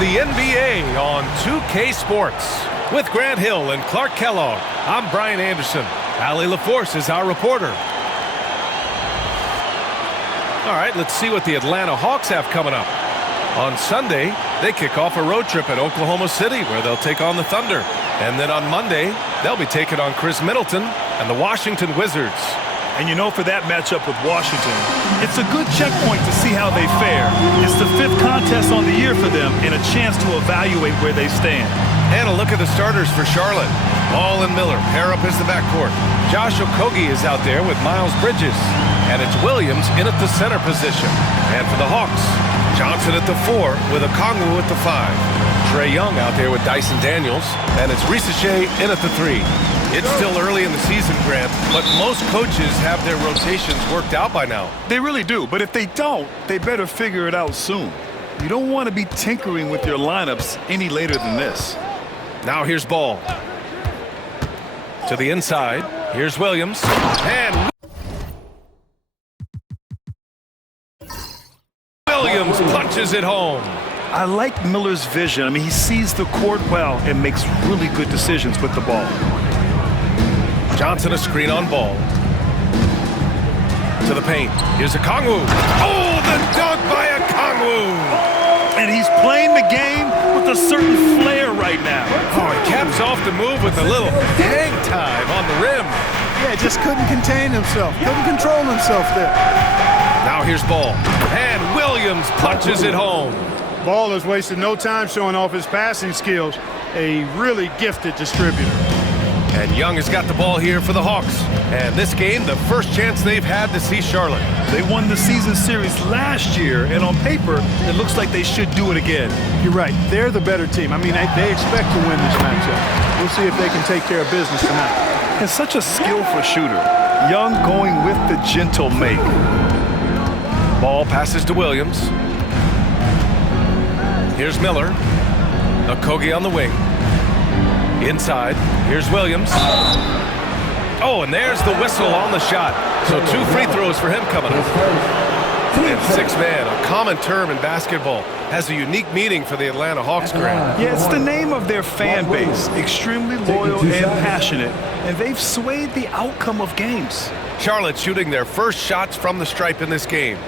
the NBA on 2K Sports. With Grant Hill and Clark Kellogg, I'm Brian Anderson. Allie LaForce is our reporter. All right, let's see what the Atlanta Hawks have coming up. On Sunday, they kick off a road trip at Oklahoma City where they'll take on the Thunder. And then on Monday, they'll be taking on Chris Middleton and the Washington Wizards. And you know, for that matchup with Washington, it's a good checkpoint to see how they fare. It's the 5th contest on the year for them and a chance to evaluate where they stand. And a look at the starters for Charlotte. Ball and Miller pair up as the backcourt. Josh Okogie is out there with Miles Bridges. And it's Williams in at the center position. And for the Hawks, Johnson at the 4 with Okongwu at the 5. Trae Young out there with Dyson Daniels. And it's Risache in at the 3. It's still early in the season, Grant, but most coaches have their rotations worked out by now. They really do, but if they don't, they better figure it out soon. You don't want to be tinkering with your lineups any later than this. Now here's Ball. To the inside. Here's Williams. And Williams punches it home. I like Miller's vision. I mean, he sees the court well and makes really good decisions with the ball. Johnson a screen on Ball. To the paint. Here's Okongwu. Oh, the dunk by Okongwu! And he's playing the game with a certain flair right now. Oh, he caps off the move with a little hang time on the rim. Yeah, just couldn't contain himself. Couldn't control himself there. Now here's Ball. And Williams punches it home. Ball has wasted no time showing off his passing skills. A really gifted distributor. And Young has got the ball here for the Hawks. And this game, the first chance they've had to see Charlotte. They won the season series last year, and on paper, it looks like they should do it again. You're right. They're the better team. I mean, they expect to win this matchup. We'll see if they can take care of business tonight. And such a skillful shooter. Young going with the gentle make. Ball passes to Williams. Here's Miller. Okogie on the wing. Inside, here's Williams. Oh, and there's the whistle on the shot. So 2 free throws for him coming up. And 6-man, a common term in basketball, has a unique meaning for the Atlanta Hawks, Grant. Yeah, it's the name of their fan base. Extremely loyal and passionate. And they've swayed the outcome of games. Charlotte shooting their first shots from the stripe in this game.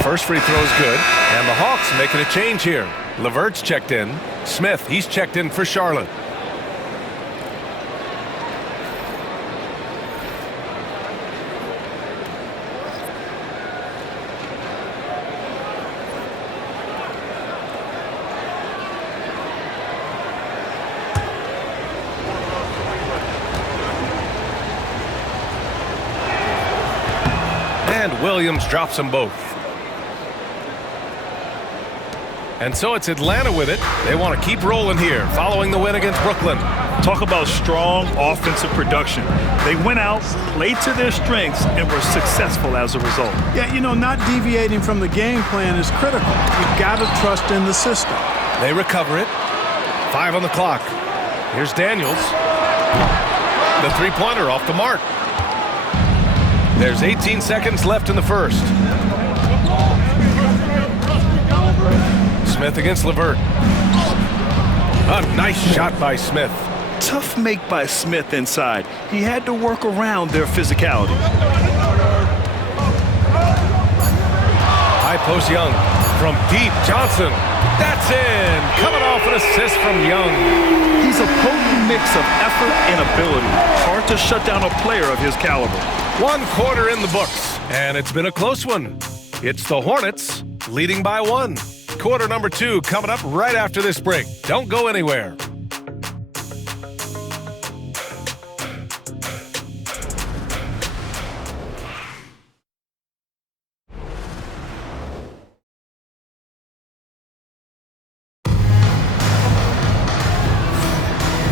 First free throw is good, and the Hawks making a change here. LeVert's checked in. Smith, he's checked in for Charlotte. And Williams drops them both. And so it's Atlanta with it. They want to keep rolling here following the win against Brooklyn. Talk about strong offensive production. They went out, played to their strengths, and were successful as a result. Yeah, you know, not deviating from the game plan is critical. You've got to trust in the system. They recover it. 5 on the clock. Here's Daniels. The three-pointer off the mark. There's 18 seconds left in the first. Smith against LeVert. A nice shot by Smith. Tough make by Smith inside. He had to work around their physicality. High post Young. From deep, Johnson. That's in. Coming off an assist from Young. He's a potent mix of effort and ability. Hard to shut down a player of his caliber. 1 quarter in the books, and it's been a close one. It's the Hornets leading by 1. Quarter number 2 coming up right after this break. Don't go anywhere.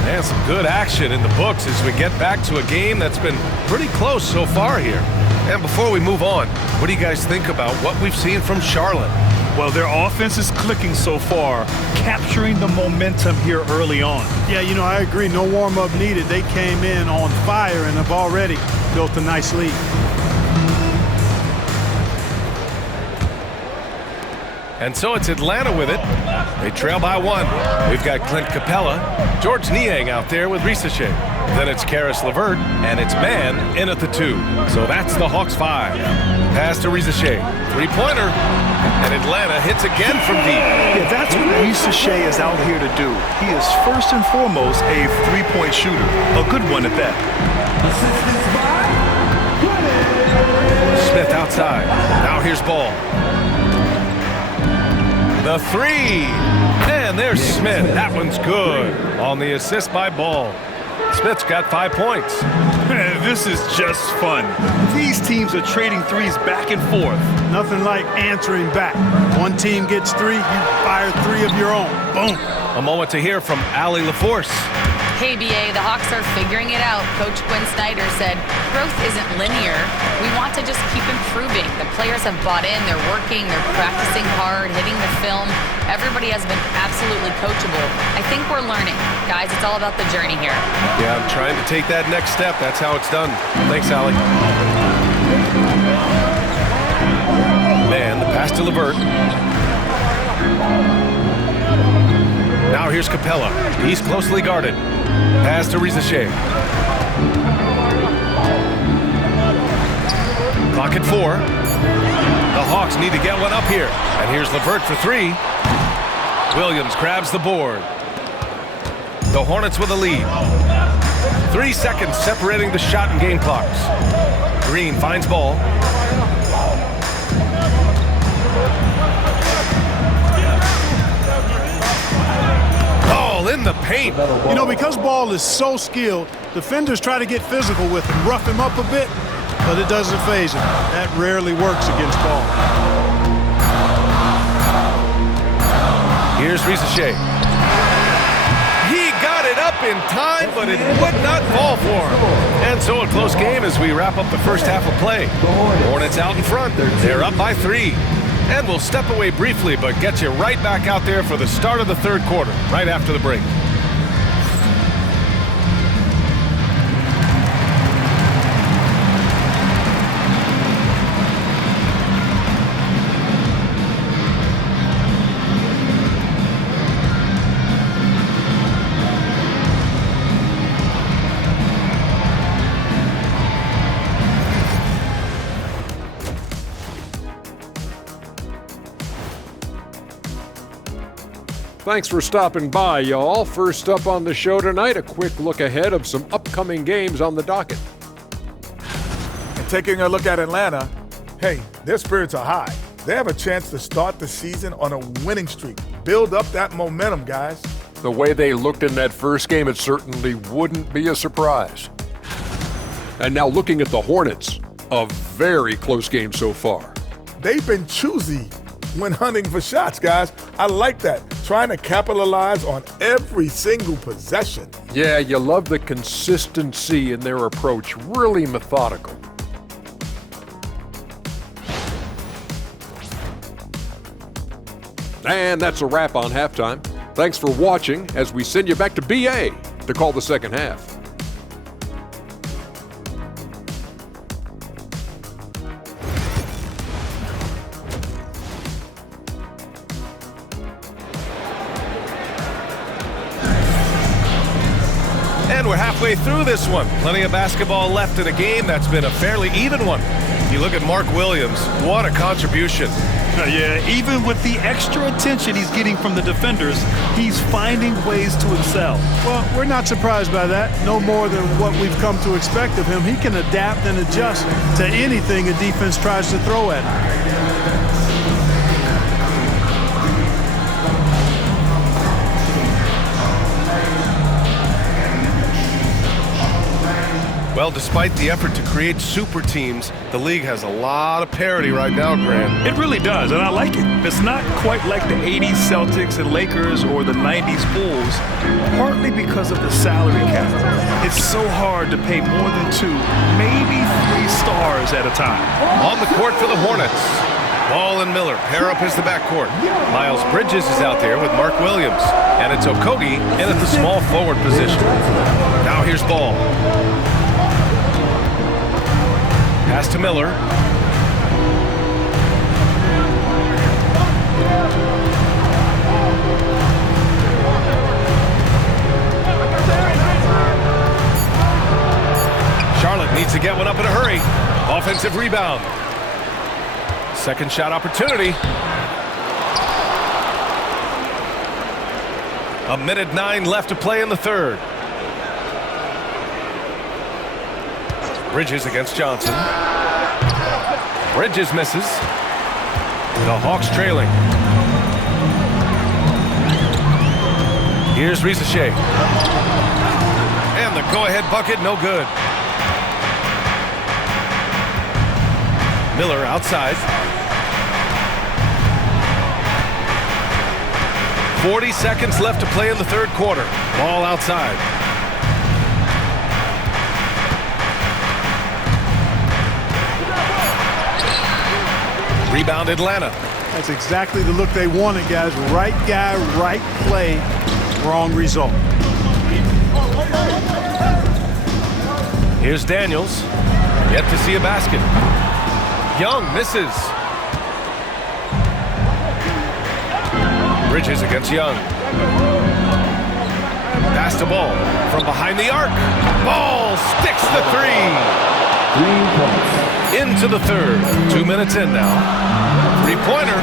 And some good action in the books as we get back to a game that's been pretty close so far here. And before we move on, what do you guys think about what we've seen from Charlotte? Well, their offense is clicking so far, capturing the momentum here early on. Yeah, you know, I agree. No warm-up needed. They came in on fire and have already built a nice lead. And so it's Atlanta with it. They trail by 1. We've got Clint Capella, George Niang out there with Risache. Then it's Karis LeVert, and it's Mann in at the 2. So that's the Hawks 5. Pass to Risache. 3-pointer. And Atlanta hits again from deep. Yeah, that's what Risache is out here to do. He is first and foremost a three-point shooter. A good one at that. Smith outside. Now here's Ball. The 3. And there's Smith. That one's good. On the assist by Ball. Smith's got 5 points. This is just fun. These teams are trading threes back and forth. Nothing like answering back. One team gets 3, you fire 3 of your own. Boom. A moment to hear from Allie LaForce. Hey, BA, the Hawks are figuring it out. Coach Quinn Snyder said, growth isn't linear. We want to just keep improving. The players have bought in. They're working. They're practicing hard, hitting the film. Everybody has been absolutely coachable. I think we're learning. Guys, it's all about the journey here. Yeah, I'm trying to take that next step. That's how it's done. Thanks, Allie. Man, the pass to LeVert. Now here's Capella. He's closely guarded. Pass to Risache. Clock at 4. The Hawks need to get one up here. And here's LeVert for 3. Williams grabs the board. The Hornets with a lead. 3 seconds separating the shot and game clocks. Green finds Ball. Ball in the paint. You know, because Ball is so skilled, defenders try to get physical with him, rough him up a bit, but it doesn't faze him. That rarely works against Ball. Here's Risache. He got it up in time, but it would not fall for him. And so a close game as we wrap up the first half of play. Hornets out in front. They're up by 3. And we'll step away briefly, but get you right back out there for the start of the third quarter, right after the break. Thanks for stopping by, y'all. First up on the show tonight, a quick look ahead of some upcoming games on the docket. And taking a look at Atlanta, hey, their spirits are high. They have a chance to start the season on a winning streak. Build up that momentum, guys. The way they looked in that first game, it certainly wouldn't be a surprise. And now looking at the Hornets, a very close game so far. They've been choosy when hunting for shots, guys. I like that. Trying to capitalize on every single possession. Yeah, you love the consistency in their approach. Really methodical. And that's a wrap on halftime. Thanks for watching as we send you back to BA to call the second half. And we're halfway through this one. Plenty of basketball left in a game that's been a fairly even one. You look at Mark Williams, what a contribution. Yeah, even with the extra attention he's getting from the defenders, he's finding ways to excel. Well, we're not surprised by that. No more than what we've come to expect of him. He can adapt and adjust to anything a defense tries to throw at him. Well, despite the effort to create super teams, the league has a lot of parity right now, Grant. It really does, and I like it. It's not quite like the 80s Celtics and Lakers or the 90s Bulls, partly because of the salary cap. It's so hard to pay more than 2, maybe 3 stars quarters at a time. On the court for the Hornets. Ball and Miller pair up as the backcourt. Miles Bridges is out there with Mark Williams. And it's Okogie in at the small forward position. Now here's Ball. Pass to Miller. Charlotte needs to get one up in a hurry. Offensive rebound. Second shot opportunity. 1:09 left to play in the third. Bridges against Johnson. Bridges misses. The Hawks trailing. Here's Risacher. And the go-ahead bucket, no good. Miller outside. 40 seconds left to play in the third quarter. Ball outside. Rebound Atlanta. That's exactly the look they wanted, guys. Right guy, right play, wrong result. Here's Daniels. Yet to see a basket. Young misses. Bridges against Young. Pass to Ball from behind the arc. Ball sticks the three. Into the third. 2 minutes in now. Three-pointer.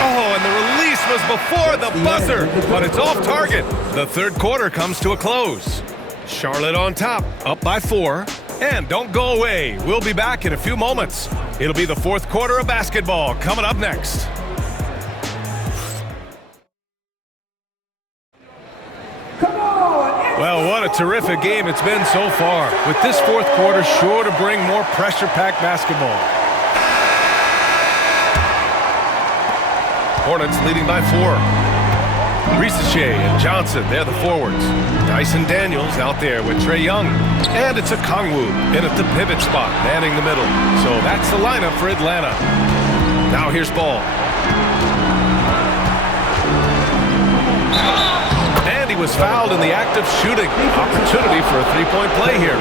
Oh, and the release was before the buzzer, but it's off target. The third quarter comes to a close. Charlotte on top, up by 4. And don't go away. We'll be back in a few moments. It'll be the fourth quarter of basketball coming up next. Well, what a terrific game it's been so far. With this fourth quarter sure to bring more pressure-packed basketball. Hornets leading by 4. Risacher and Johnson, they're the forwards. Dyson Daniels out there with Trae Young. And it's a Kongwu in at the pivot spot, manning the middle. So that's the lineup for Atlanta. Now here's Ball. And he was fouled in the act of shooting. Opportunity for a three-point play here.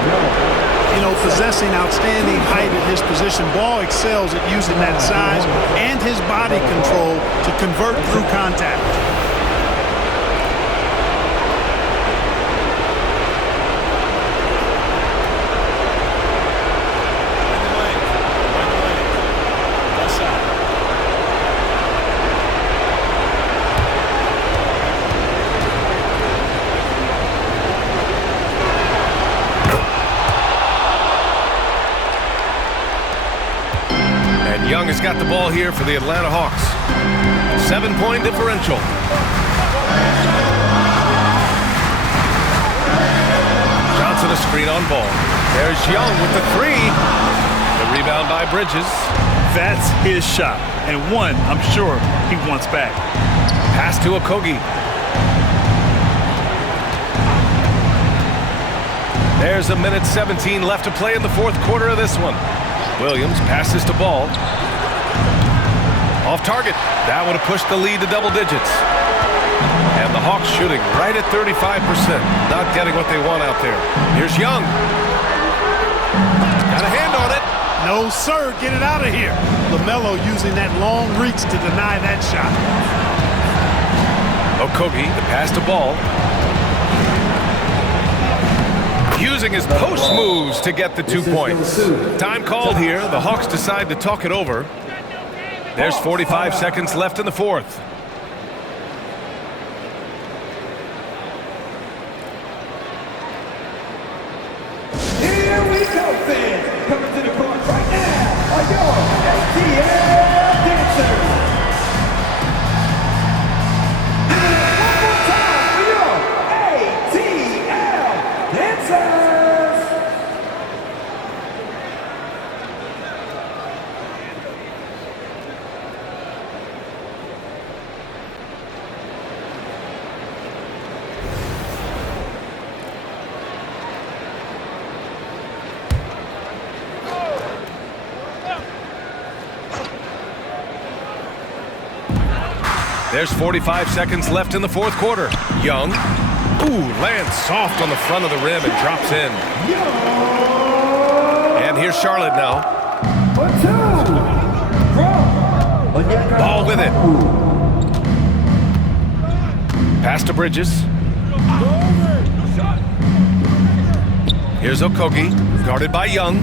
You know, possessing outstanding height at his position, Ball excels at using that size and his body control to convert through contact. Young has got the ball here for the Atlanta Hawks. 7-point differential. Johnson a screen on Ball. There's Young with the three. The rebound by Bridges. That's his shot, and one I'm sure he wants back. Pass to Okogie. There's 1:17 left to play in the fourth quarter of this one. Williams passes to Ball. Off target. That would have pushed the lead to double digits. And the Hawks shooting right at 35%. Not getting what they want out there. Here's Young. Got a hand on it. No, sir. Get it out of here. LaMelo using that long reach to deny that shot. Okogie, the pass to Ball. Using his post moves to get the 2 points. Time called here. The Hawks decide to talk it over. There's 45 seconds left in the fourth. Here we go, fans. Coming to the court right now are your ATL dancers. One more time for your ATL dancers. There's 45 seconds left in the fourth quarter. Young. Ooh, lands soft on the front of the rim and drops in. And here's Charlotte now. Ball with it. Pass to Bridges. Here's Okogie, guarded by Young.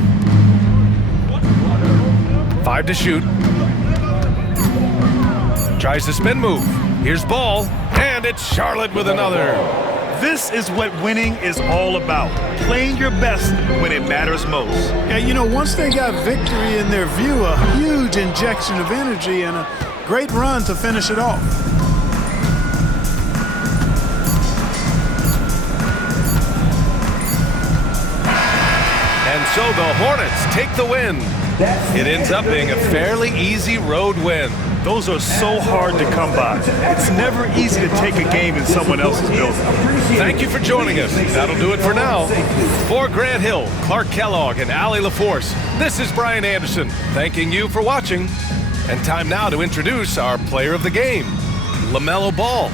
5 to shoot. Tries the spin move. Here's Ball, and it's Charlotte with another. This is what winning is all about. Playing your best when it matters most. Yeah, you know, once they got victory in their view, a huge injection of energy and a great run to finish it off. And so the Hornets take the win. It ends up being a fairly easy road win. Those are so hard to come by. It's never easy to take a game in someone else's building. Thank you for joining us. That'll do it for now. For Grant Hill, Clark Kellogg, and Allie LaForce, this is Brian Anderson, thanking you for watching. And time now to introduce our player of the game, LaMelo Ball.